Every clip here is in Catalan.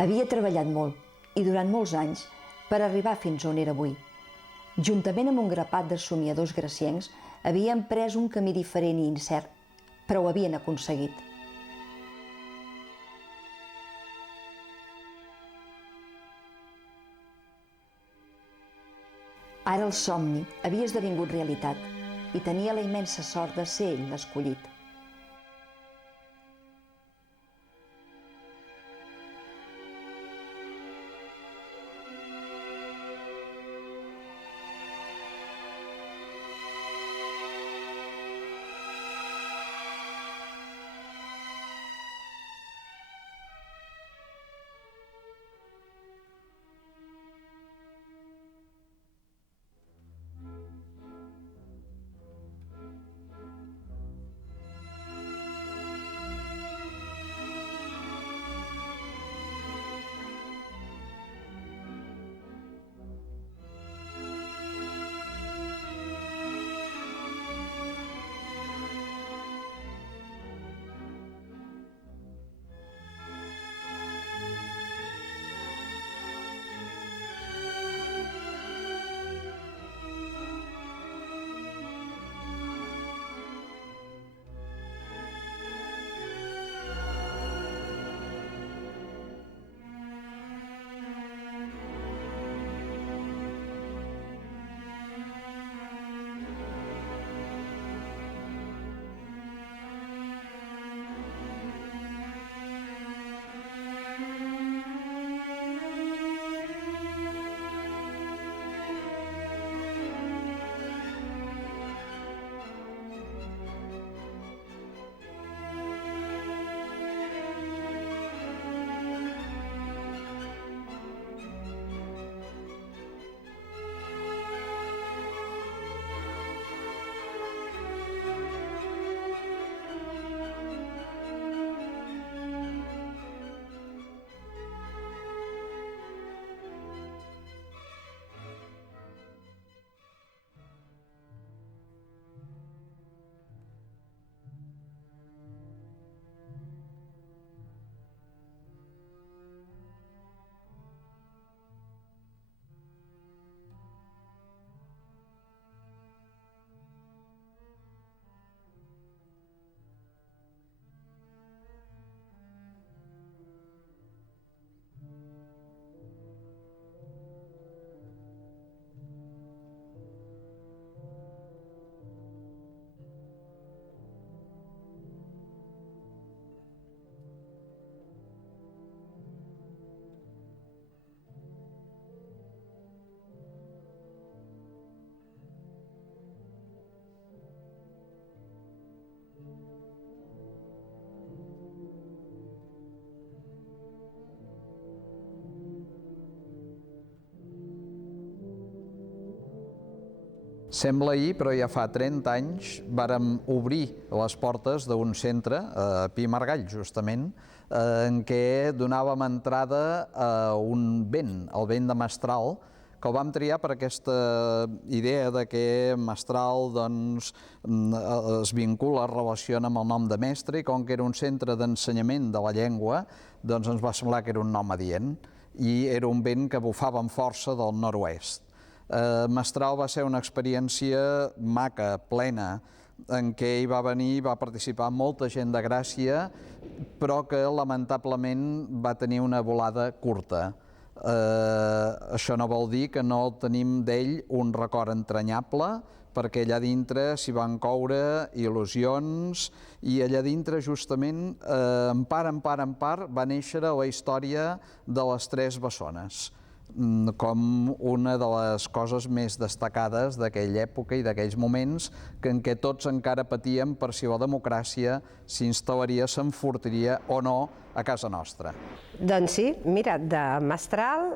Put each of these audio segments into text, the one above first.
Havia treballat molt i durant molts anys per arribar fins on era avui. Juntament amb un grapat de somiadors graciencs, havien pres un camí diferent i incert, però ho havien aconseguit. Ara el somni havia esdevingut realitat i tenia la immensa sort de ser ell l'escollit. Sembla ahir, però ja fa 30 anys, vàrem obrir les portes d'un centre, a Pi i Margall, justament, en què donàvem entrada a un vent, el vent de mestral, que el vam triar per aquesta idea de que mestral es vincula, es relaciona amb el nom de mestre, i com que era un centre d'ensenyament de la llengua, doncs ens va semblar que era un nom adient, i era un vent que bufava amb força del nord-oest. Mestral va ser una experiència maca, plena, en què hi va venir i va participar molta gent de Gràcia, però que lamentablement va tenir una volada curta. Això no vol dir que no tenim d'ell un record entranyable, perquè allà dintre s'hi van coure il·lusions i allà dintre justament, en part, va néixer la història de les Tres Bessones, com una de les coses més destacades d'aquella època i d'aquells moments en què tots encara patíem per si la democràcia s'instal·laria, s'enfortiria o no a casa nostra. Doncs sí, mira, de mestral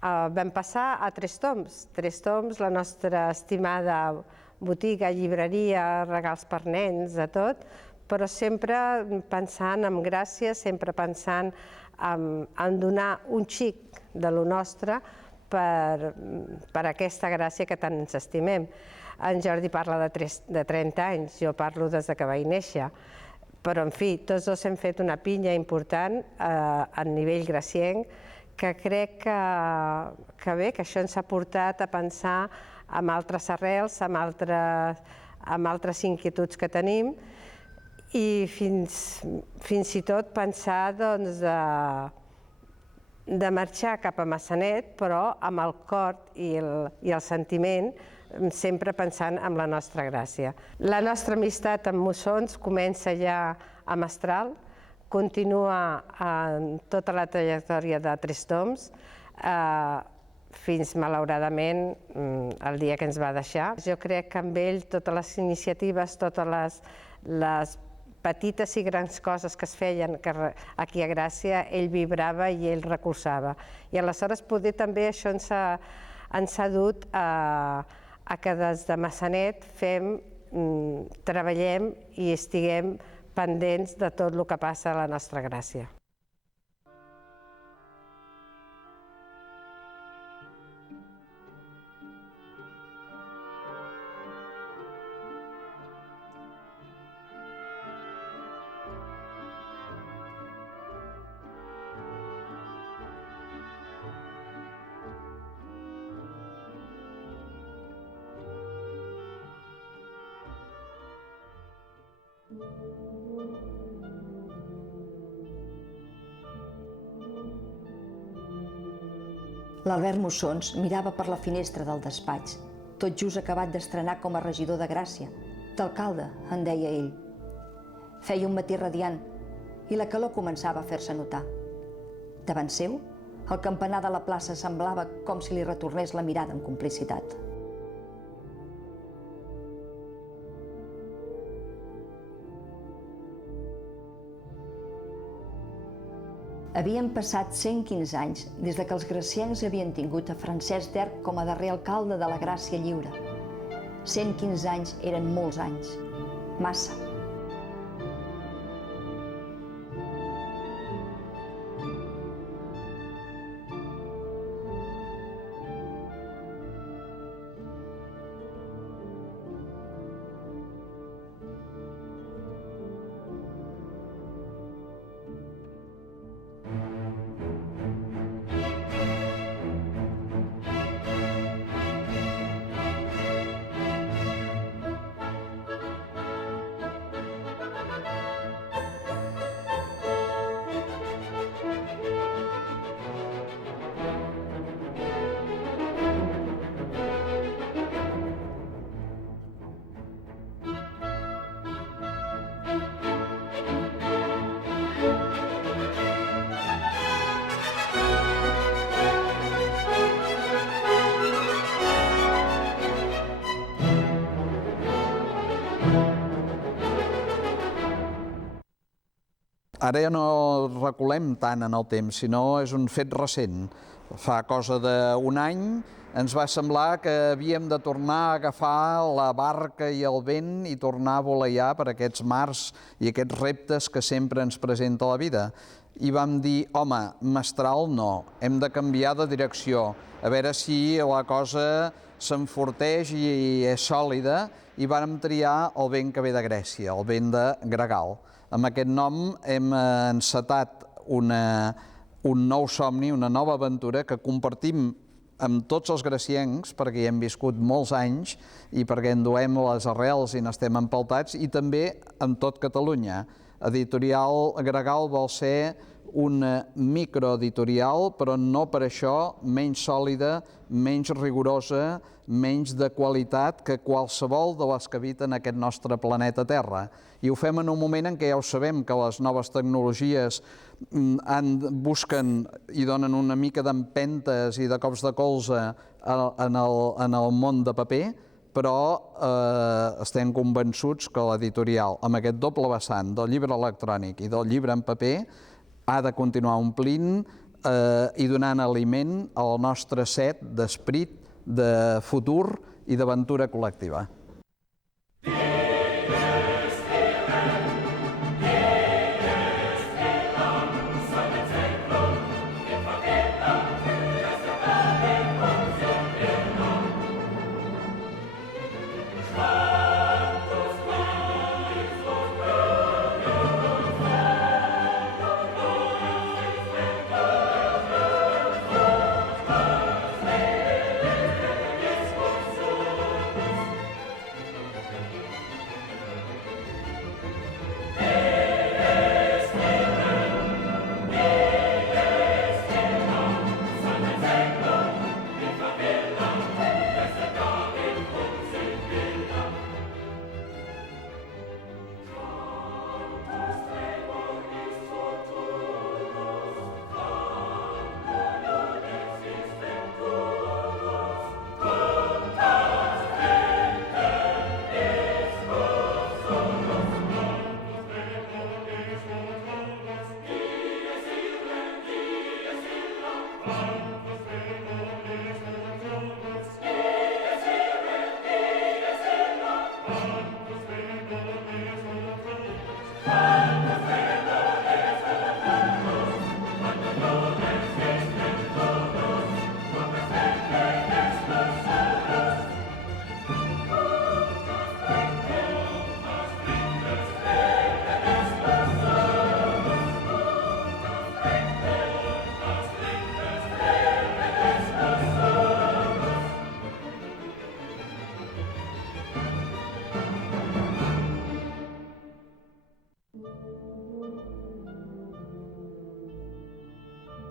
vam passar a Tres Tombs, la nostra estimada botiga, llibreria, regals per nens, de tot, però sempre pensant en Gràcia, sempre pensant en donar un xic de lo nostre per aquesta Gràcia que tant ens estimem. En Jordi parla de 30 anys, jo parlo des que vaig néixer. Però, en fi, tots dos hem fet una pinya important a nivell gracienc, que crec que bé, que això ens ha portat a pensar en altres arrels, en altres inquietuds que tenim, i fins i tot pensar de marxar cap a Massanet, però amb el cor i el sentiment, sempre pensant en la nostra Gràcia. La nostra amistat amb Mussons comença ja a Mestral, continua en tota la trajectòria de Tres Tombs, fins, malauradament, el dia que ens va deixar. Jo crec que amb ell totes les iniciatives, totes les petites i grans coses que es feien aquí a Gràcia, ell vibrava i ell recolzava. I aleshores poder també això ens ha dut a que des de Massanet treballem i estiguem pendents de tot el que passa a la nostra Gràcia. L'Albert Mussons mirava per la finestra del despatx, tot just acabat d'estrenar com a regidor de Gràcia. D'alcalde, en deia ell. Feia un matí radiant i la calor començava a fer-se notar. Davant seu, el campanar de la plaça semblava com si li retornés la mirada amb complicitat. Havien passat 115 anys des que els graciencs havien tingut a Francesc d'Erc com a darrer alcalde de la Gràcia Lliure. 115 anys eren molts anys. Massa. Ara ja no reculem tant en el temps, sinó és un fet recent. Fa cosa d'un any ens va semblar que havíem de tornar a agafar la barca i el vent i tornar a voleiar per aquests mars i aquests reptes que sempre ens presenta la vida. I vam dir, home, Mestral no, hem de canviar de direcció, a veure si la cosa s'enforteix i és sòlida, i vàrem triar el vent que ve de Grècia, el vent de Gregal. Amb aquest nom hem encetat un nou somni, una nova aventura que compartim amb tots els graciencs, perquè hi hem viscut molts anys i perquè en duem les arrels i n'estem empeltats, i també amb tot Catalunya. Editorial Gregal vol ser una microeditorial, però no per això menys sòlida, menys rigorosa, menys de qualitat que qualsevol de les que habiten aquest nostre planeta Terra. I ho fem en un moment en què ja ho sabem, que les noves tecnologies busquen i donen una mica d'empentes i de cops de colze en el món de paper, però estem convençuts que l'editorial, amb aquest doble vessant del llibre electrònic i del llibre en paper, ha de continuar omplint i donant aliment al nostre set d'esperit, de futur i d'aventura col·lectiva.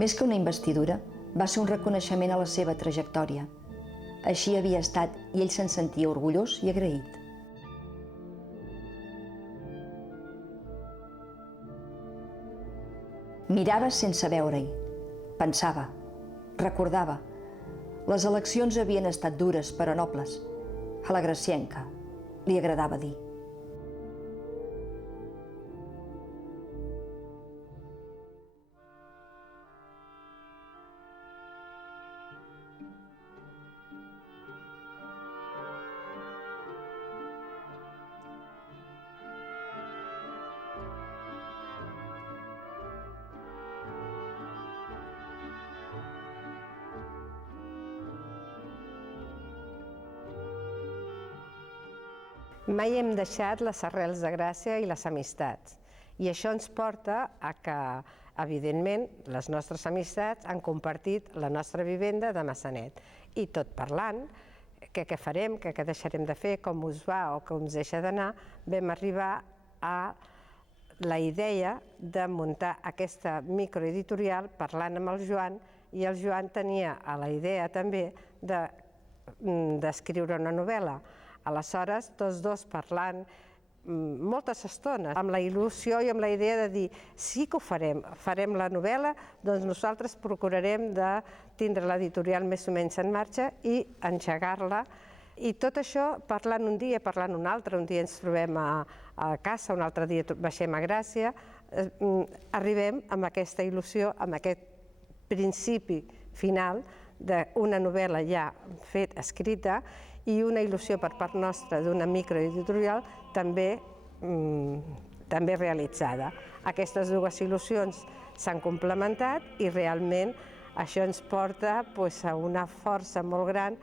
Més que una investidura, va ser un reconeixement a la seva trajectòria. Així havia estat i ell se'n sentia orgullós i agraït. Mirava sense veure-hi. Pensava. Recordava. Les eleccions havien estat dures però nobles. A la gracienca li agradava dir. Mai hem deixat les arrels de Gràcia i les amistats. I això ens porta a que, evidentment, les nostres amistats han compartit la nostra vivenda de Massanet. I tot parlant, què farem, què deixarem de fer, com us va o com us deixa d'anar, vam arribar a la idea de muntar aquesta microeditorial parlant amb el Joan, i el Joan tenia la idea també d'escriure una novel·la. Aleshores, tots dos parlant moltes estones, amb la il·lusió i amb la idea de dir sí que ho farem la novel·la, doncs nosaltres procurarem de tindre l'editorial més o menys en marxa i engegar-la. I tot això parlant un dia, parlant un altre, un dia ens trobem a casa, un altre dia baixem a Gràcia, arribem amb aquesta il·lusió, amb aquest principi final d'una novel·la ja feta, escrita, i una il·lusió per part nostra d'una microeditorial també realitzada. Aquestes dues il·lusions s'han complementat i realment això ens porta a una força molt gran